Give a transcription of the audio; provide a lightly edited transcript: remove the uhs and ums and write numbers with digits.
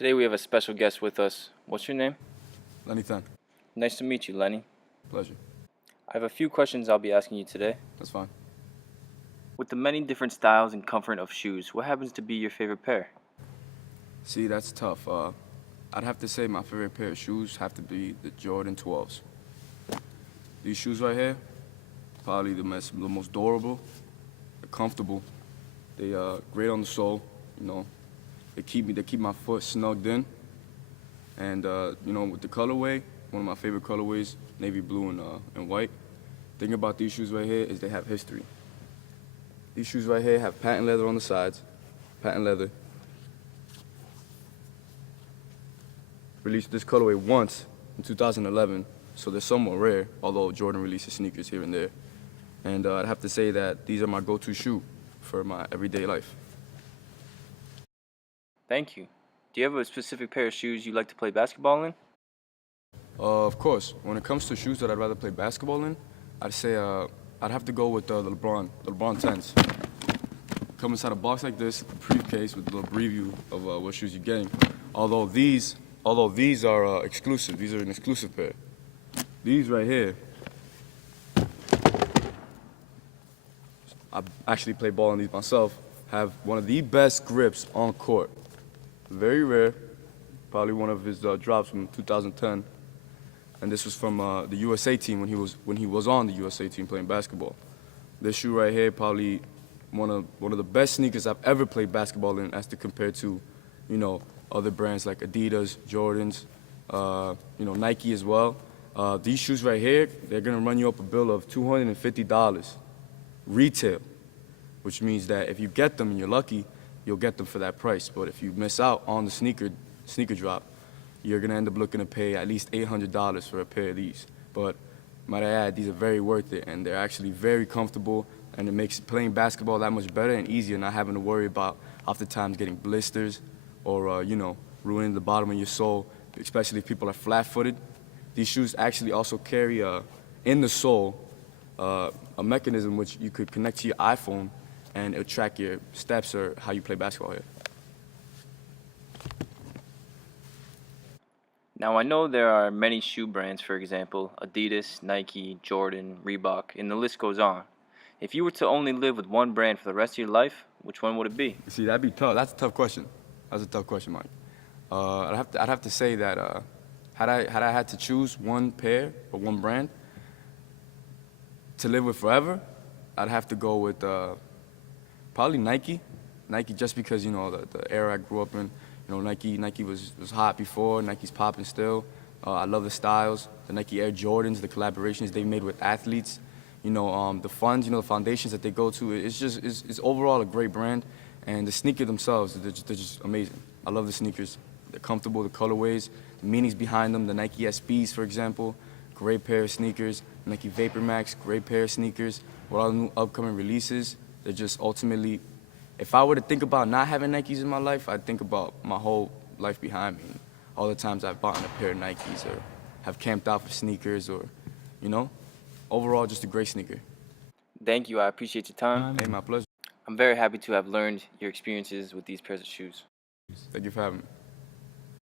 Today we have a special guest with us. What's your name? Lenny Tan. Nice to meet you, Lenny. Pleasure. I have a few questions I'll be asking you today. That's fine. With the many different styles and comfort of shoes, what happens to be your favorite pair? See, that's tough. I'd have to say my favorite pair of shoes have to be the Jordan 12s. These shoes right here, probably the most durable, they're comfortable. They great on the sole. You know, they keep my foot snugged in. And you know, with the colorway, one of my favorite colorways, navy blue and white. Thing about these shoes right here is they have history. These shoes right here have patent leather on the sides, patent leather. Released this colorway once in 2011, so they're somewhat rare, although Jordan releases sneakers here and there. And I'd have to say that these are my go-to shoe for my everyday life. Thank you. Do you have a specific pair of shoes you like to play basketball in? Of course, when it comes to shoes that I'd rather play basketball in, I'd say I'd have to go with the LeBron 10s. Come inside a box like this, a briefcase with a little preview of what shoes you're getting. Although these are exclusive, these are an exclusive pair. These right here, I actually play ball in these myself, have one of the best grips on court. Very rare, probably one of his drops from 2010. And this was from the USA team when he was on the USA team playing basketball. This shoe right here, probably one of the best sneakers I've ever played basketball in, as to compare to, you know, other brands like Adidas, Jordans, you know, Nike as well. These shoes right here, they're gonna run you up a bill of $250 retail, which means that if you get them and you're lucky, you'll get them for that price. But if you miss out on the sneaker drop, you're gonna end up looking to pay at least $800 for a pair of these. But might I add, these are very worth it, and they're actually very comfortable, and it makes playing basketball that much better and easier, not having to worry about oftentimes getting blisters or you know, ruining the bottom of your sole, especially if people are flat-footed. These shoes actually also carry in the sole a mechanism which you could connect to your iPhone, and it'll track your steps or how you play basketball here. Now, I know there are many shoe brands, for example, Adidas, Nike, Jordan, Reebok, and the list goes on. If you were to only live with one brand for the rest of your life, which one would it be? See, that'd be tough. That's a tough question. That's a tough question, Mike. I'd have to say that had I had to choose one pair or one brand to live with forever, I'd have to go with probably Nike. Nike, just because, you know, the era I grew up in. You know, Nike was hot before. Nike's popping still. I love the styles, the Nike Air Jordans, the collaborations they made with athletes. You know, the funds, you know, the foundations that they go to. It's overall a great brand, and the sneakers themselves, they're just amazing. I love the sneakers. They're comfortable, the colorways, the meanings behind them. The Nike SBs, for example, great pair of sneakers. Nike Vapor Max, great pair of sneakers. With all the new upcoming releases, they're just ultimately, if I were to think about not having Nikes in my life, I'd think about my whole life behind me. All the times I've bought a pair of Nikes or have camped out for sneakers or, you know, overall just a great sneaker. Thank you. I appreciate your time. Hey, my pleasure. I'm very happy to have learned your experiences with these pairs of shoes. Thank you for having me.